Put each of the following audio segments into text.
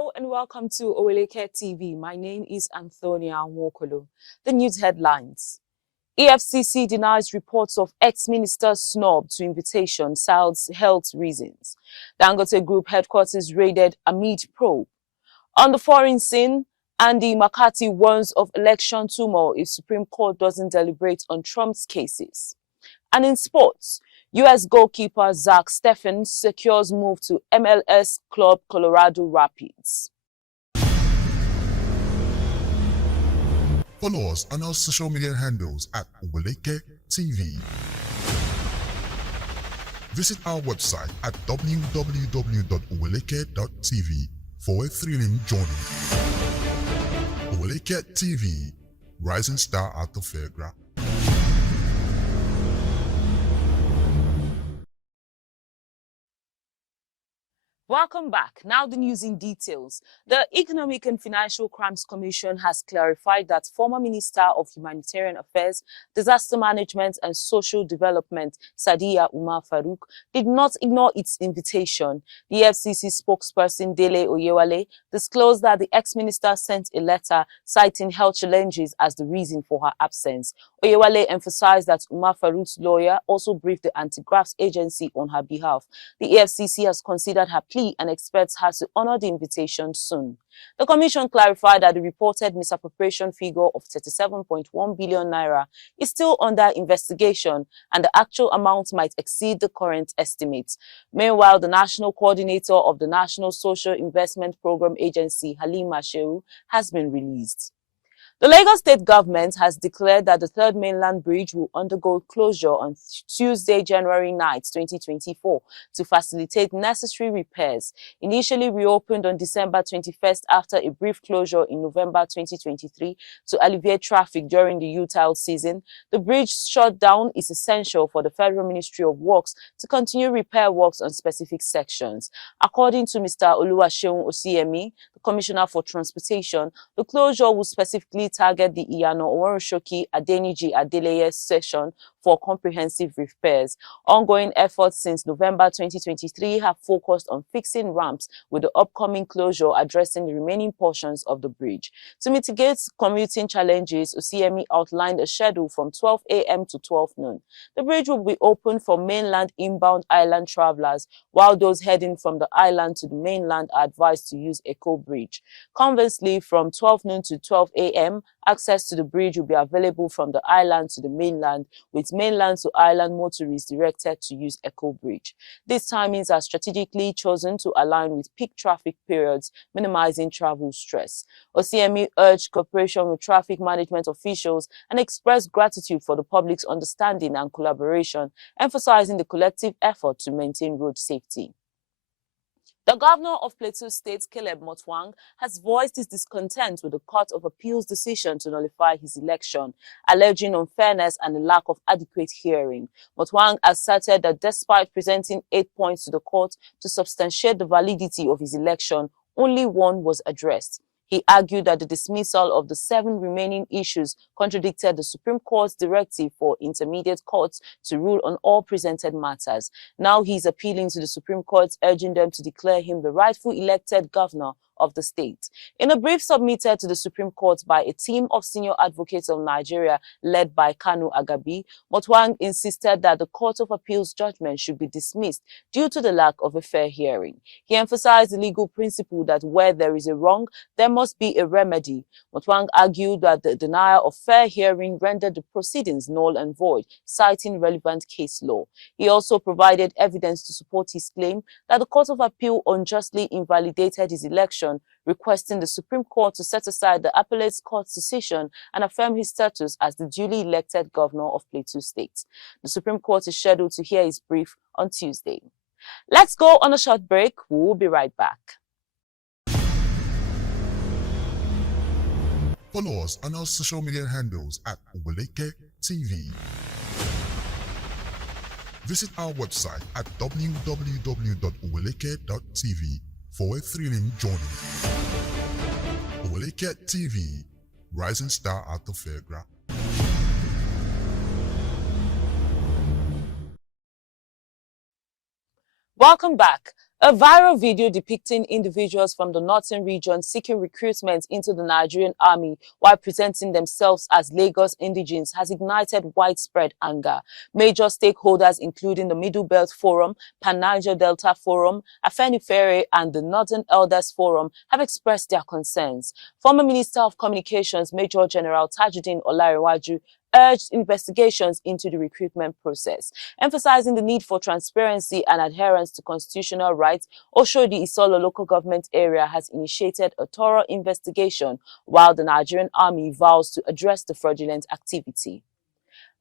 Hello and welcome to Oweleketv. My name is Antonia Nwokolo. The news headlines. EFCC denies reports of ex-minister Snub to invitation, cites health reasons. Dangote Group headquarters raided amid probe. On the foreign scene, McCarthy warns of election turmoil if Supreme Court doesn't deliberate on Trump's cases. And in sports, U.S. goalkeeper Zack Steffen secures move to MLS club Colorado Rapids. Follow us on our social media handles at Oweleketv. Visit our website at www.oweleketv for a thrilling journey. Oweleketv, rising star at the fairground. Welcome back. Now the news in details. The Economic and Financial Crimes Commission has clarified that former Minister of Humanitarian Affairs, Disaster Management and Social Development, Sadiya Umar Farouk, did not ignore its invitation. The EFCC spokesperson Dele Oyewale disclosed that the ex-minister sent a letter citing health challenges as the reason for her absence. Oyewale emphasized that Umar Farouk's lawyer also briefed the anti-graft agency on her behalf. The EFCC has considered her plea and expects her to honor the invitation soon. The Commission clarified that the reported misappropriation figure of 37.1 billion naira is still under investigation and the actual amount might exceed the current estimate. Meanwhile, the National Coordinator of the National Social Investment Program Agency, Halima Shehu, has been released. The Lagos State government has declared that the Third Mainland Bridge will undergo closure on Tuesday, January 9, 2024, to facilitate necessary repairs. Initially reopened on December 21st after a brief closure in November 2023 to alleviate traffic during the Utile season, the bridge shutdown is essential for the Federal Ministry of Works to continue repair works on specific sections. According to Mr. Oluwaseun Osiemi, the Commissioner for Transportation, the closure will specifically target the Iyano Oworoshoki Adeniji Adeleye section for comprehensive repairs. Ongoing efforts since November 2023 have focused on fixing ramps, with the upcoming closure addressing the remaining portions of the bridge. To mitigate commuting challenges, Osiemi outlined a schedule from 12 a.m. to 12 noon. The bridge will be open for mainland inbound island travelers, while those heading from the island to the mainland are advised to use Eco Bridge. Conversely, from 12 noon to 12 a.m., access to the bridge will be available from the island to the mainland, with mainland to island motorists directed to use Eco Bridge. These timings are strategically chosen to align with peak traffic periods, minimizing travel stress. Osiemi urged cooperation with traffic management officials and expressed gratitude for the public's understanding and collaboration, emphasizing the collective effort to maintain road safety. The governor of Plateau State, Caleb Motwang, has voiced his discontent with the Court of Appeal's decision to nullify his election, alleging unfairness and a lack of adequate hearing. Motwang asserted that despite presenting 8 points to the court to substantiate the validity of his election, only one was addressed. He argued that the dismissal of the 7 remaining issues contradicted the Supreme Court's directive for intermediate courts to rule on all presented matters. Now he is appealing to the Supreme Court, urging them to declare him the rightful elected governor of the state. In a brief submitted to the Supreme Court by a team of senior advocates of Nigeria led by Kanu Agabi, Motwang insisted that the Court of Appeal's judgment should be dismissed due to the lack of a fair hearing. He emphasized the legal principle that where there is a wrong, there must be a remedy. Motwang argued that the denial of fair hearing rendered the proceedings null and void, citing relevant case law. He also provided evidence to support his claim that the Court of Appeal unjustly invalidated his election, requesting the Supreme Court to set aside the appellate court's decision and affirm his status as the duly elected governor of Plateau State. The Supreme Court is scheduled to hear his brief on Tuesday. Let's go on a short break. We'll be right back. Follow us on our social media handles at Oweleketv. Visit our website at www.oweleketv for a thrilling journey. Oweleketv, rising star at the fairground. Welcome back. A viral video depicting individuals from the northern region seeking recruitment into the Nigerian army while presenting themselves as Lagos indigenes has ignited widespread anger. Major stakeholders, including the Middle Belt Forum, Pan-Niger Delta Forum, Afenifere, and the Northern Elders Forum, have expressed their concerns. Former Minister of Communications, Major General Tajuddin Olarewaju, urged investigations into the recruitment process. Emphasizing the need for transparency and adherence to constitutional rights, Oshodi Isolo local government area has initiated a thorough investigation, while the Nigerian army vows to address the fraudulent activity.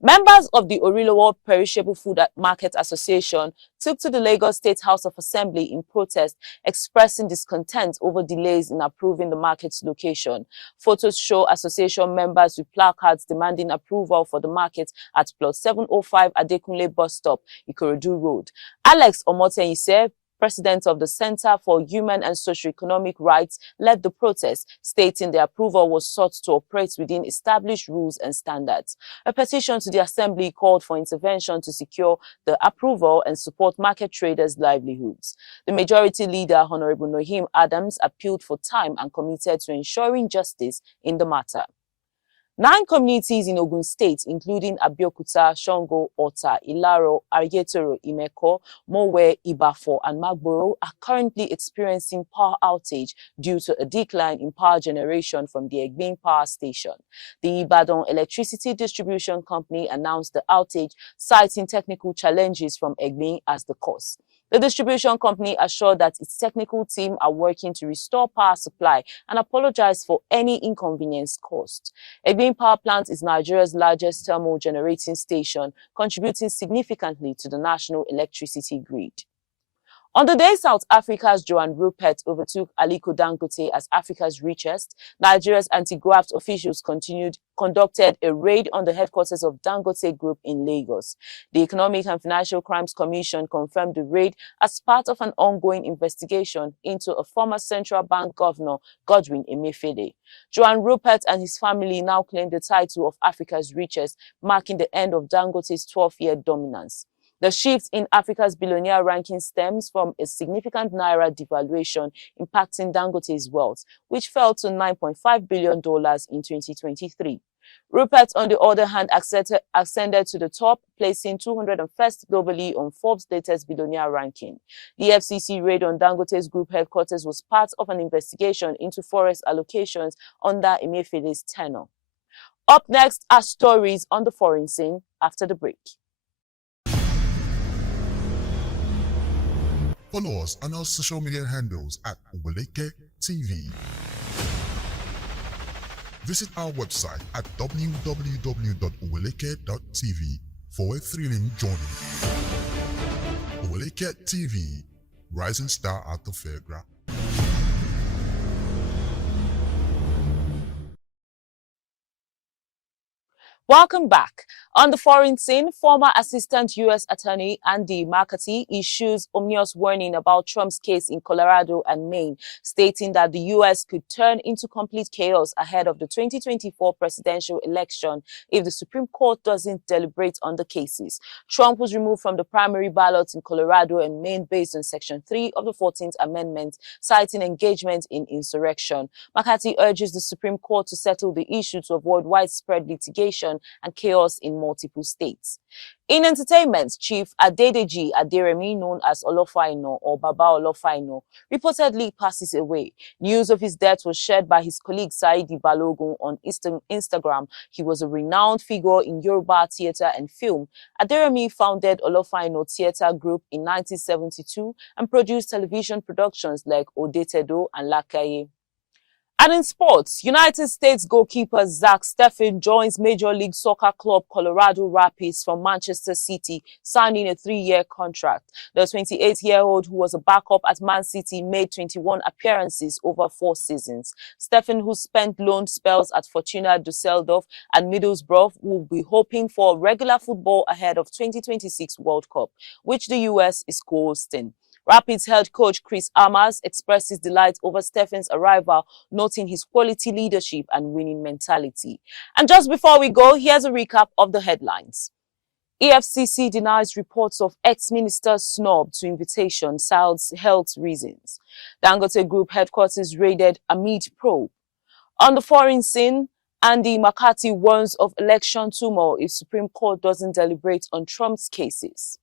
Members of the Orilowo Perishable Food Market Association took to the Lagos State House of Assembly in protest, expressing discontent over delays in approving the market's location. Photos show association members with placards demanding approval for the market at plot 705 Adekunle bus stop, Ikorodu Road. Alex Omotenyise, President of the Center for Human and Socio-Economic Rights, led the protest, stating the approval was sought to operate within established rules and standards. A petition to the Assembly called for intervention to secure the approval and support market traders' livelihoods. The Majority Leader, Honorable Nohim Adams, appealed for time and committed to ensuring justice in the matter. 9 communities in Ogun State, including Abeokuta, Shongo, Ota, Ilaro, Ayetoro, Imeko, Mowe, Ibafo, and Magboro, are currently experiencing power outage due to a decline in power generation from the Egbin Power Station. The Ibadan Electricity Distribution Company announced the outage, citing technical challenges from Egbin as the cause. The distribution company assured that its technical team are working to restore power supply and apologized for any inconvenience caused. Egbin Power Plant is Nigeria's largest thermal generating station, contributing significantly to the national electricity grid. On the day South Africa's Johan Rupert overtook Aliko Dangote as Africa's richest, Nigeria's anti-graft officials conducted a raid on the headquarters of Dangote Group in Lagos. The Economic and Financial Crimes Commission confirmed the raid as part of an ongoing investigation into a former central bank governor, Godwin Emefiele. Johan Rupert and his family now claim the title of Africa's richest, marking the end of Dangote's 12-year dominance. The shift in Africa's billionaire ranking stems from a significant naira devaluation impacting Dangote's wealth, which fell to $9.5 billion in 2023. Rupert, on the other hand, ascended to the top, placing 201st globally on Forbes' latest billionaire ranking. The EFCC raid on Dangote's group headquarters was part of an investigation into forest allocations under Emefiele's tenure. Up next are stories on the foreign scene after the break. Follow us on our social media handles at Oweleketv. Visit our website at www.oweleke.tv for a thrilling journey. Oweleketv, rising star at the fairground. Welcome back. On the foreign scene, former Assistant U.S. Attorney Andy McCarthy issues ominous warning about Trump's case in Colorado and Maine, stating that the U.S. could turn into complete chaos ahead of the 2024 presidential election if the Supreme Court doesn't deliberate on the cases. Trump was removed from the primary ballots in Colorado and Maine based on Section 3 of the 14th Amendment, citing engagement in insurrection. McCarthy urges the Supreme Court to settle the issue to avoid widespread litigation and chaos in multiple states. In entertainment, Chief Adedeji Aderemi, known as Olofaino or Baba Olofaino, reportedly passes away. News of his death was shared by his colleague Saidi Balogun on Instagram. He was a renowned figure in Yoruba theatre and film. Aderemi founded Olofaino Theatre Group in 1972 and produced television productions like Odetedo and Lakaye. And in sports, United States goalkeeper Zack Steffen joins Major League Soccer club Colorado Rapids from Manchester City, signing a 3-year contract. The 28-year-old, who was a backup at Man City, made 21 appearances over 4 seasons. Steffen, who spent loan spells at Fortuna Düsseldorf and Middlesbrough, will be hoping for regular football ahead of 2026 World Cup, which the US is co-hosting. Rapids head coach Chris Armas expressed his delight over Steffen's arrival, noting his quality leadership and winning mentality. And just before we go, here's a recap of the headlines. EFCC denies reports of ex-minister Snub to invitation, cites health reasons. Dangote Group headquarters raided amid probe. On the foreign scene, McCarthy warns of election turmoil if Supreme Court doesn't deliberate on Trump's cases.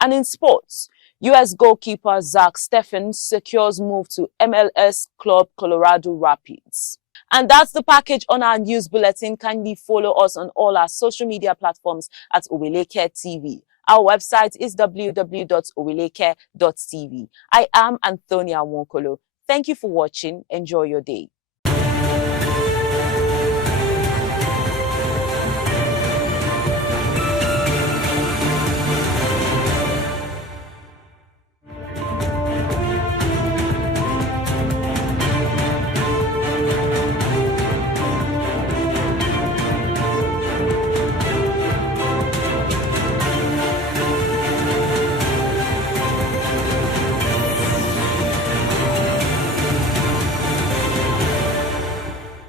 And in sports, U.S. goalkeeper Zack Steffen secures move to MLS club Colorado Rapids. And that's the package on our news bulletin. Kindly follow us on all our social media platforms at Oweleketv. Our website is www.oweleketv. I am Antonia Wonkolo. Thank you for watching. Enjoy your day.